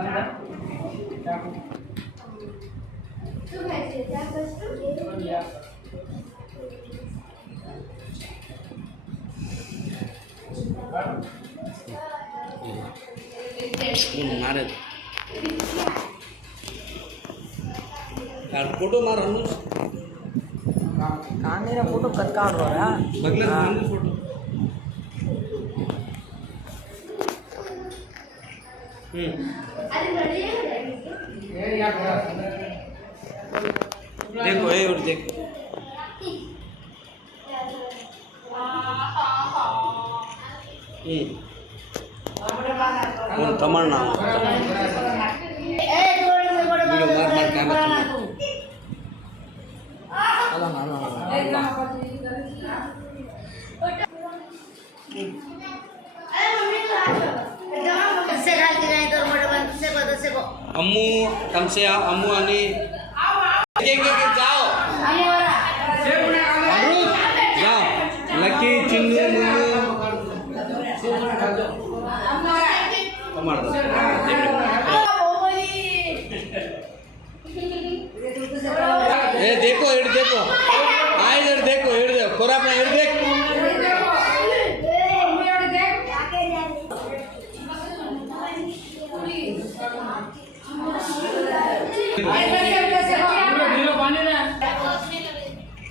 मारे फोटो मार अनुज कामेरा फोटो कत काढ रहा बघला फोटो देखो ये और देखो कौन तमन्ना अम्मू तुमसे अम्मू आणि जाओ जाओ लकी चिन्नू मुन्नू ए देखो इधर देखो हाँ इधर देखो खोरा अपना इधर देख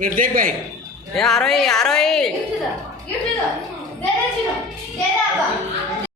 इधर देख भाई ये आ रही